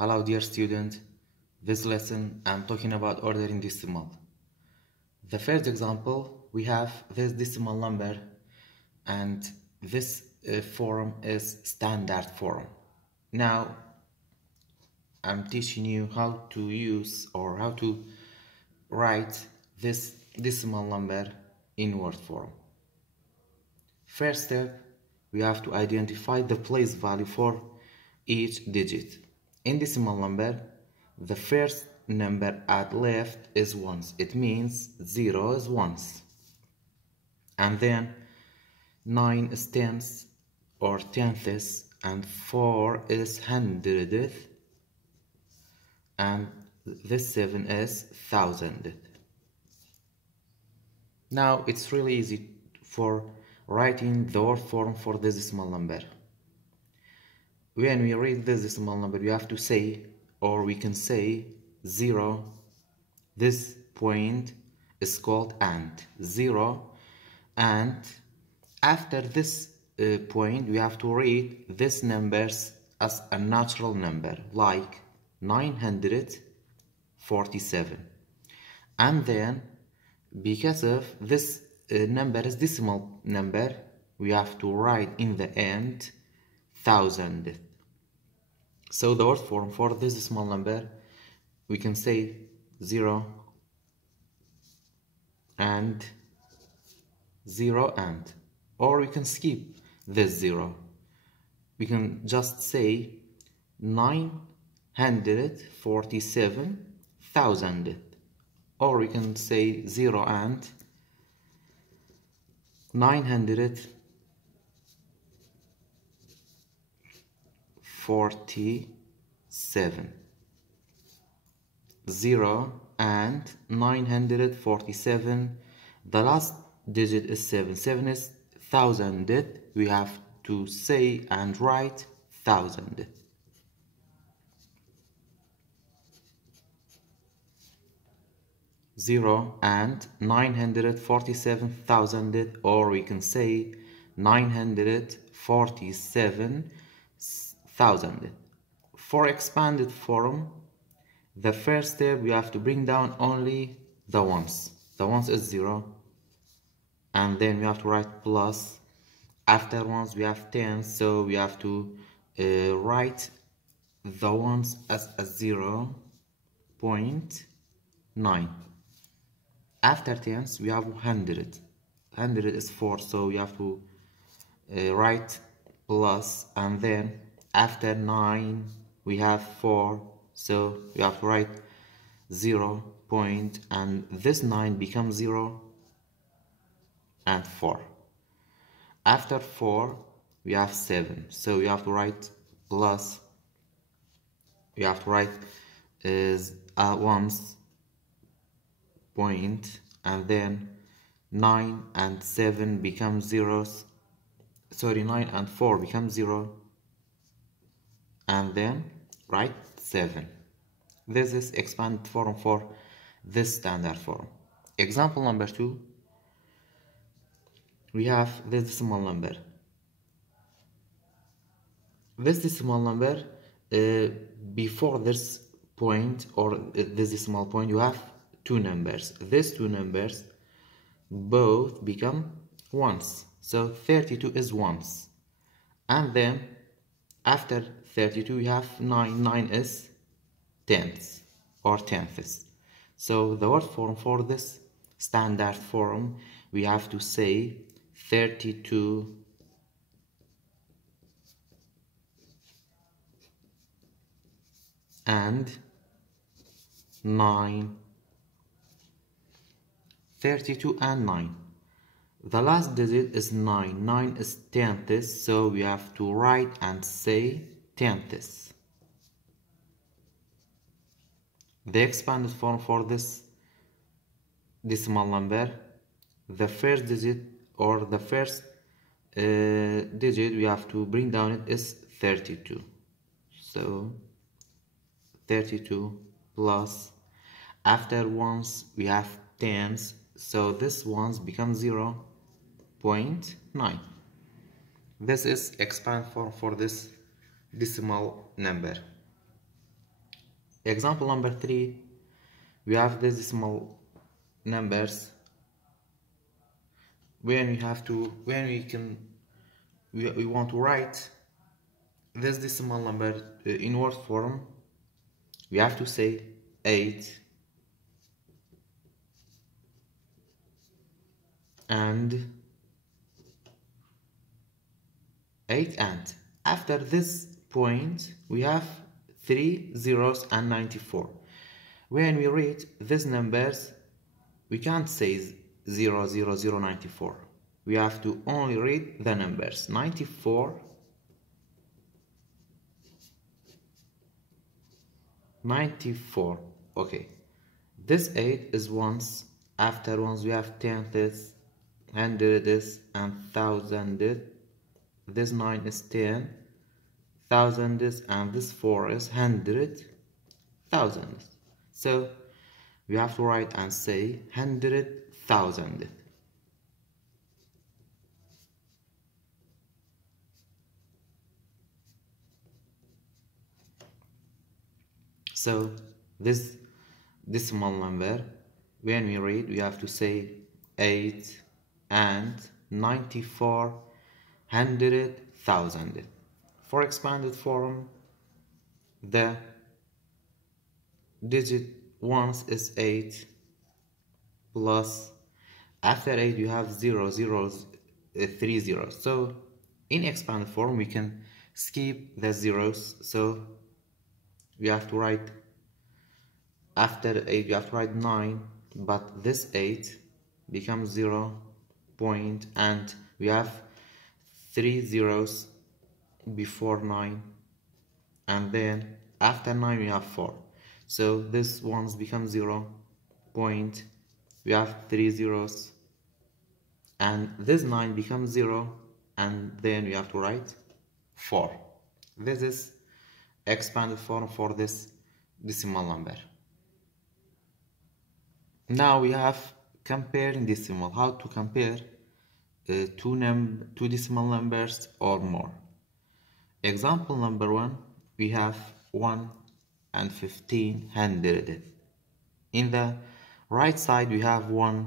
Hello dear student, this lesson I'm talking about ordering decimal. The first example, we have this decimal number and this form is standard form. Now I'm teaching you how to use or how to write this decimal number in word form. First step, we have to identify the place value for each digit. In decimal number, the first number at left is ones. It means 0 is ones. And then 9 is tenths or tenths, and 4 is hundredth, and this 7 is thousandth. Now it's really easy for writing the word form for the decimal number. When we read this decimal number, we have to say, or we can say 0. This point is called AND. 0. And after this point, we have to read these numbers as a natural number, like 947. And then, because of this number is decimal number, we have to write in the end thousandth. So the word form for this decimal number, we can say 0 and 0 and, or we can skip this 0. We can just say 947,000th, or we can say 0 and 947. 0 and 947. The last digit is 7. 7 is thousandth. We have to say and write thousandth. Zero and 947,000th, or we can say 947,000th. For expanded form, the first step, we have to bring down only the ones. The ones is 0, and then we have to write plus. After ones we have tens, so we have to write the ones as a 0.9. After tens we have 100. 100 is 4, so we have to write plus, and then after 9 we have 4, so we have to write 0 point, and this 9 becomes 0 and 4. After 4 we have 7, so we have to write plus. We have to write ones point, and then 9 and 7 become zeros. Sorry, 9 and 4 become 0, and then write 7. This is expanded form for this standard form. Example number 2, we have this decimal number. This decimal number, before this point or this decimal point, you have two numbers. These two numbers both become ones. So 32 is ones. And then after 32 we have 9. 9 is tenths or tenths. So the word form for this standard form, we have to say 32 and 9. 32 and 9. The last digit is 9. 9 is tenths, so we have to write and say tenths. The expanded form for this decimal number, the first digit or the first digit we have to bring down it is 32. So 32 plus, after ones we have tens, so this ones become 0.9. This is expand form for this decimal number. Example number 3, we have the decimal numbers when we want to write this decimal number in word form. We have to say 8 and after this point we have 3 zeros and 94. When we read these numbers, we can't say 0 0 0 94. We have to only read the numbers 94, 94. Okay, this 8 is ones. After ones we have tenths, hundredths and thousandths. This 9 is 10 thousandths and this 4 is hundred thousandths. So we have to write and say 100,000th. So this decimal number, when we read, we have to say 8 and 94 100,000th. For expanded form, the digit once is 8 plus, after 8 you have 0 zeros, 3 zeros. So in expanded form we can skip the zeros, so we have to write, after 8 you have to write 9, but this 8 becomes 0 point and we have 3 zeros before 9, and then after 9 we have 4. So this ones become 0 point, we have 3 zeros, and this 9 becomes 0, and then we have to write 4. This is expanded form for this decimal number. Now we have comparing decimal, how to compare two decimal numbers or more. Example number 1, we have 1 and 15 hundredths. In the right side we have 1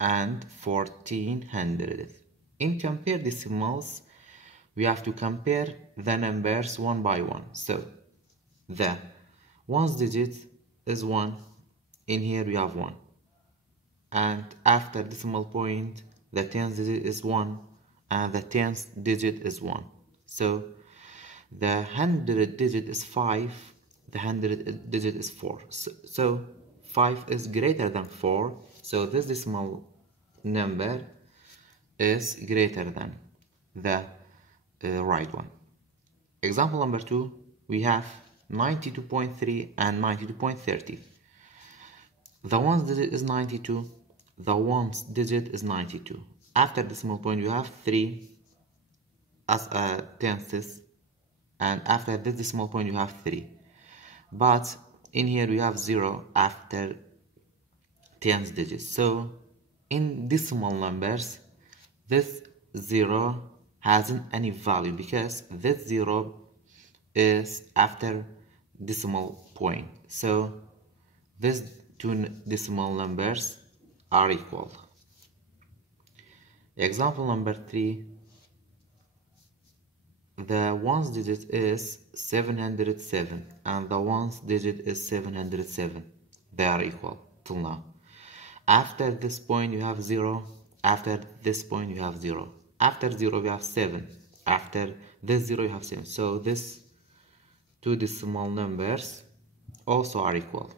and 14 hundredths. In compare decimals, we have to compare the numbers one by one. So the ones digit is 1, in here we have 1, and after decimal point the tens digit is 1 and the tenth digit is 1. So the hundred digit is 5, the hundred digit is 4. So 5 is greater than 4, so this decimal number is greater than the right one. Example number 2, we have 92.3 and 92.30. The ones digit is 92, the ones digit is 92. After decimal point you have 3 as a tenths, and after this decimal point you have 3, but in here we have 0 after tenth digits. So in decimal numbers this 0 hasn't any value because this 0 is after decimal point. So these two decimal numbers are equal. Example number 3, the ones digit is 707 and the ones digit is 707. They are equal till now. After this point you have 0, after this point you have 0, after 0 you have 7, after this 0 you have 7. So these two decimal numbers also are equal.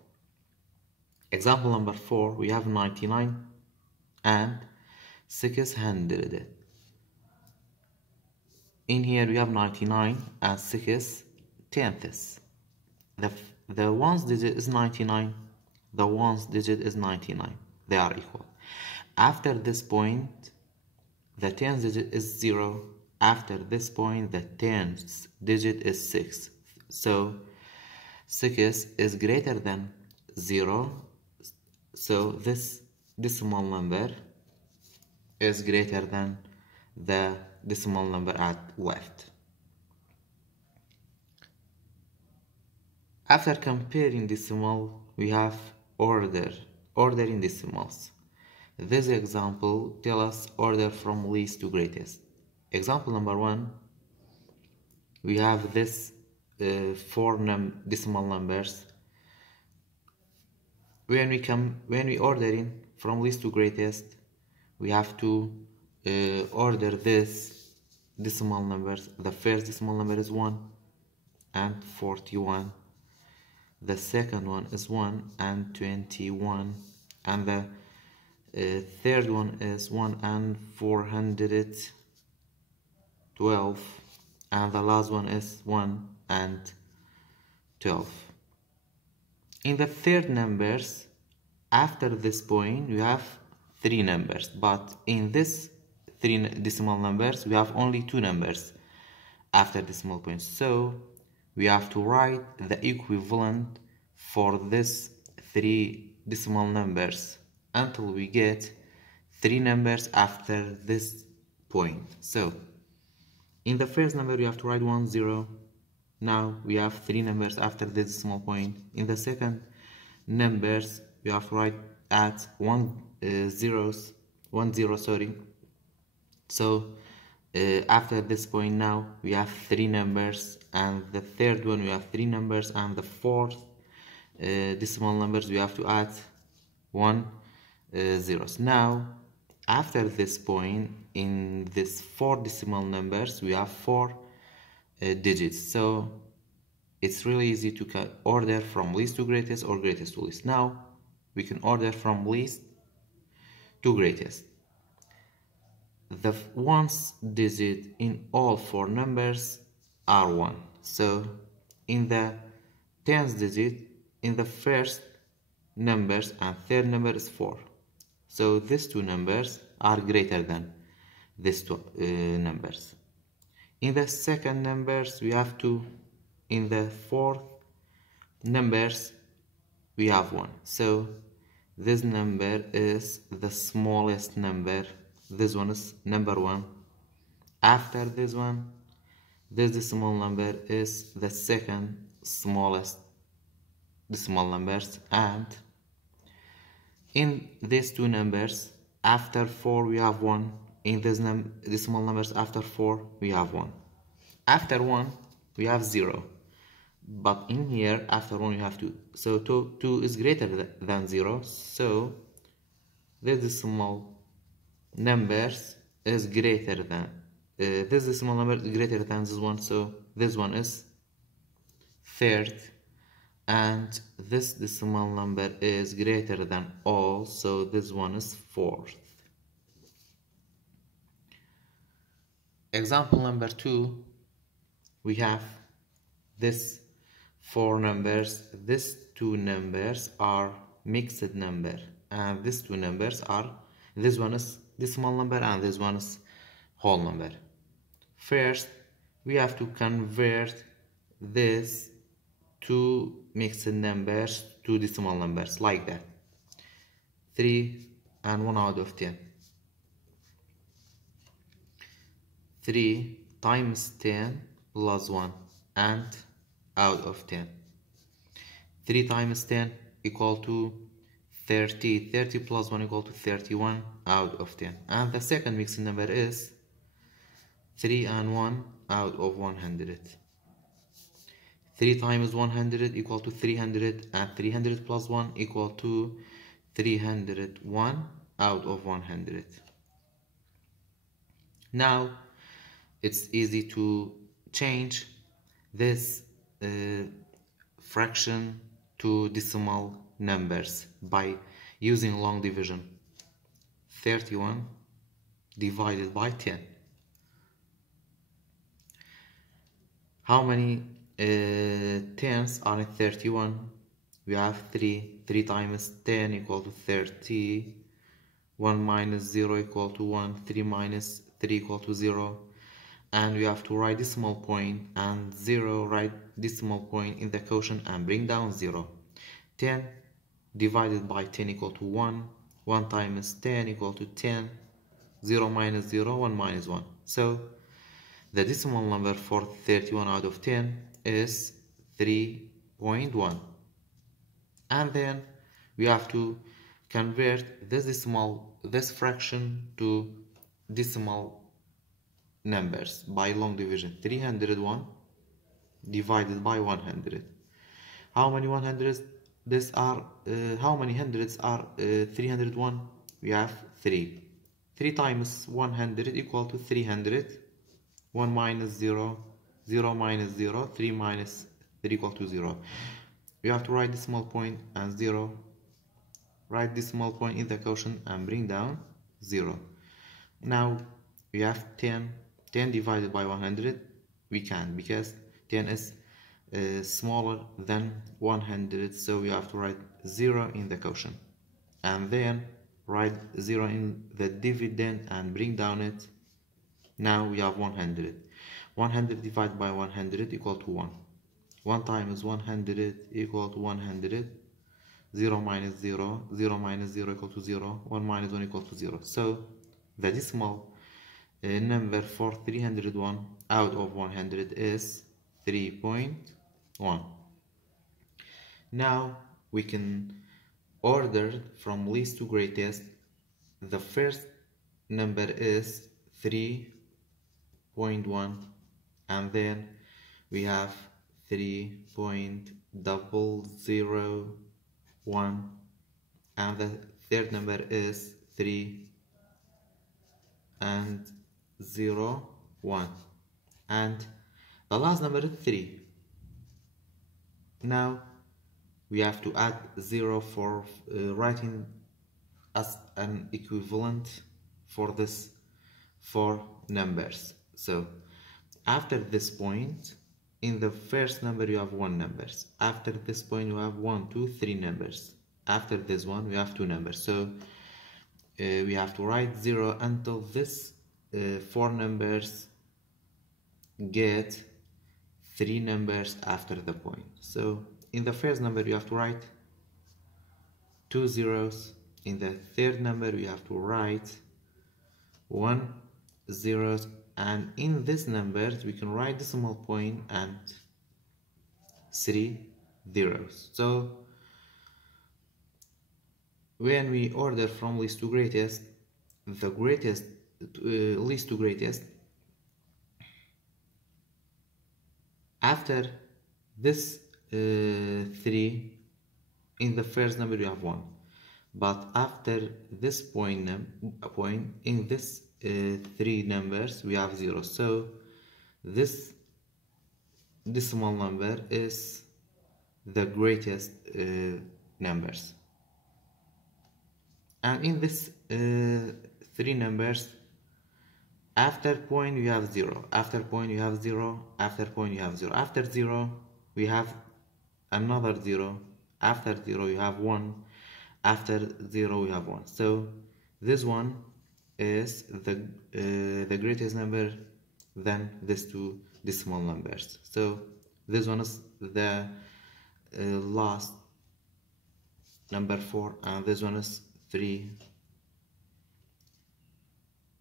Example number 4, we have 99 and 600. In here we have 99 and 6 tenths. The ones digit is 99, the ones digit is 99. They are equal. After this point the tenth digit is 0, after this point the tenth digit is 6. So 6 is greater than 0, so this decimal number is greater than the decimal number at left. After comparing decimal, we have order in decimals. This example tells us order from least to greatest. Example number 1, we have this four decimal numbers. When we order in from least to greatest, we have to order this decimal numbers. The first decimal number is 1 and 41. The second one is 1 and 21, and the third one is 1 and 412, and the last one is 1 and 12. In the third numbers, after this point, we have 3 numbers, but in this 3 decimal numbers, we have only 2 numbers after decimal points. So we have to write the equivalent for this 3 decimal numbers until we get 3 numbers after this point. So in the first number, we have to write 1 0. Now we have 3 numbers after the decimal point. In the second numbers, we have to write at 1 0. So after this point, now we have 3 numbers, and the third one we have 3 numbers, and the fourth decimal numbers we have to add 1 zeros. Now after this point, in this 4 decimal numbers, we have 4 digits. So it's really easy to order from least to greatest or greatest to least. Now we can order from least to greatest. The ones digit in all 4 numbers are 1. So in the tens digit, in the first numbers and third number is 4. So these 2 numbers are greater than these 2 numbers. In the second numbers, we have 2. In the fourth numbers, we have 1. So this number is the smallest number. This one is number 1. After this one, this decimal number is the second smallest decimal numbers, and in these 2 numbers, after 4 we have 1. In these decimal numbers, after 4 we have 1. After 1 we have 0, but in here after 1 we have 2. So 2 is greater than 0. So this decimal numbers is greater than this decimal number is greater than this one. So this one is third, and this decimal number is greater than all, so this one is fourth. Example number 2, we have this 4 numbers. These 2 numbers are mixed number, and these 2 numbers are, this one is decimal number and this one is whole number. First, we have to convert this 2 mixed numbers to decimal numbers, like that. 3 and 1 out of 10. 3 times 10 plus 1 and out of 10. 3 times 10 equal to 30. 30 plus 1 equal to 31 out of 10. And the second mixed number is 3 and 1 out of 100. 3 times 100 equal to 300, and 300 plus 1 equal to 301 out of 100. Now it's easy to change this fraction to decimal numbers by using long division. 31 divided by 10. How many tens are in 31? We have 3. 3 times 10 equal to 30. 1 minus 0 equal to 1. 3 minus 3 equal to 0. And we have to write decimal point and 0, write decimal point in the quotient and bring down 0. 10 divided by 10 equal to 1. 1 times 10 equal to 10. 0 minus 0, 1 minus 1. So the decimal number for 31 out of 10 is 3.1. 0.1, and then we have to convert this fraction to decimal numbers by long division. 301 divided by 100. How many 100s this are? How many hundreds are 301? We have 3. 3 times 100 equal to 300. 1 minus 0, 0 minus 0, 3 minus 3 equal to 0. We have to write decimal point and 0. Write decimal point in the quotient and bring down 0. Now we have 10. 10 divided by 100. We can, because 10 is smaller than 100, so we have to write 0 in the quotient and then write 0 in the dividend and bring down it. Now we have 100. 100 divided by 100 equal to 1. 1 times 100 equal to 100. 0 minus 0, 0 minus 0 equal to 0, 1 minus 1 equal to 0. So the decimal number for 301 out of 100 is 3.1. Now we can order from least to greatest. The first number is 3.1, and then we have 3.001, and the third number is 3 and 0, 1, and the last number is 3. Now we have to add 0 for writing as an equivalent for this 4 numbers. So after this point, in the first number you have 1 numbers. After this point you have 1, 2, 3 numbers. After this one we have 2 numbers. So we have to write 0 until this 4 numbers get 3 numbers after the point. So in the first number you have to write 2 zeros. In the third number we have to write 1 zeros, and in these numbers we can write decimal point and 3 zeros. So when we order from least to greatest, the least to greatest, after this 3, in the first number you have 1, but after this point in this 3 numbers we have 0. So this decimal number is the greatest numbers, and in this 3 numbers, after point you have 0, after point you have 0, after point you have 0, after 0 we have another 0, after 0 you have 1, after 0 we have 1. So this one is the greatest number than these 2 decimal numbers. So this one is the last number 4, and this one is 3.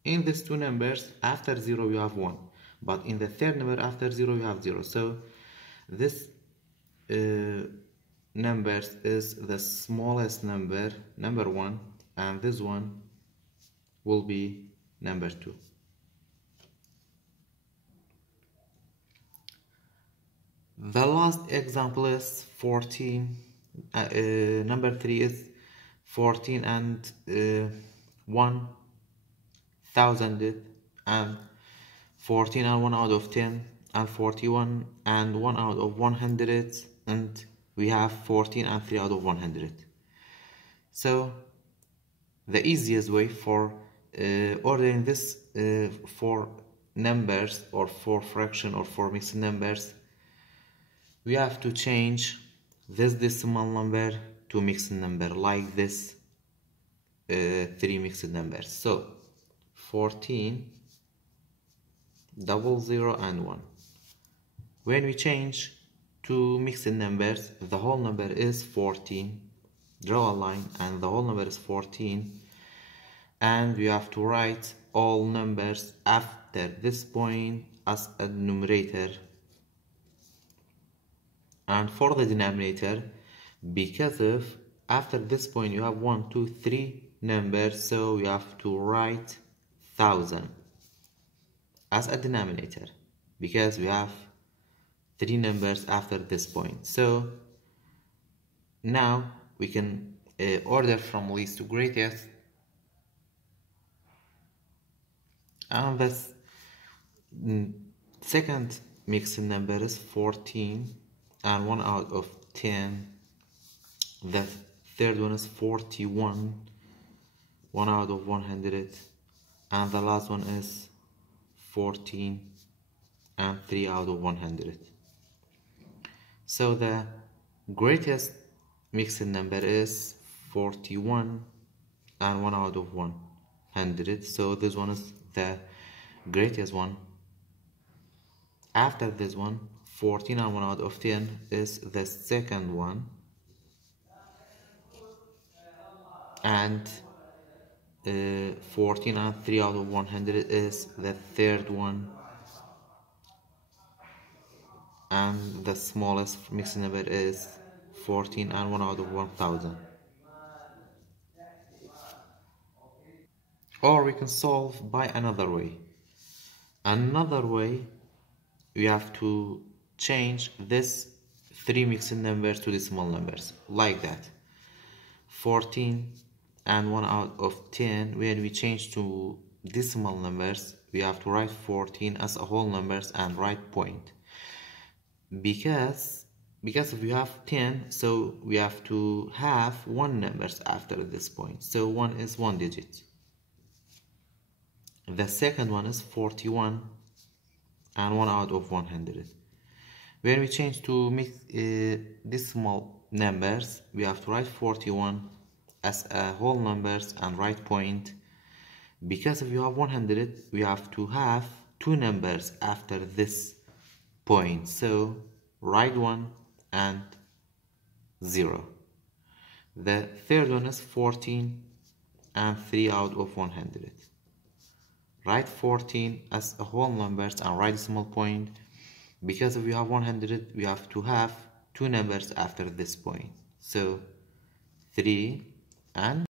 In these 2 numbers, after 0 you have 1, but in the third number after 0 you have 0. So this numbers is the smallest number, number 1, and this one will be number 2. The last example is 14. Number 3 is 14 and 1,000, and 14 and 1 out of 10, and 41 and 1 out of 100, and we have 14 and 3 out of 100. So the easiest way for ordering this for numbers or for fraction or for mixed numbers, we have to change this decimal number to mixed number, like this 3 mixed numbers. So 14, 00 and 1. When we change to mixed numbers, the whole number is 14. Draw a line and the whole number is 14, and we have to write all numbers after this point as a numerator And for the denominator, because of after this point you have 1, 2, 3 numbers, so you have to write 1000 as a denominator because we have 3 numbers after this point. So now we can order from least to greatest, and the second mixing number is 14 and 1 out of 10. The third one is 41, 1 out of 100, and the last one is 14 and 3 out of 100. So the greatest mixing number is 41 and 1 out of 100. So this one is the greatest one. After this one, 14 and 1 out of 10 is the second one, and 14 and 3 out of 100 is the third one, and the smallest mixing number is 14 and 1 out of 1000. Or we can solve by another way. Another way, we have to change this 3 mixing numbers to decimal numbers, like that. 14 and 1 out of 10, when we change to decimal numbers, we have to write 14 as a whole numbers and write point. Because if we have 10, so we have to have 1 numbers after this point. So 1 is 1 digit. The second one is 41 and 1 out of 100. When we change to decimal numbers, we have to write 41 as a whole numbers and write point. Because if you have 100, we have to have 2 numbers after this point. So write 1 and 0. The third one is 14 and 3 out of 100. Write 14 as a whole numbers and write decimal point. Because if you have 100, we have to have 2 numbers after this point. So 3 and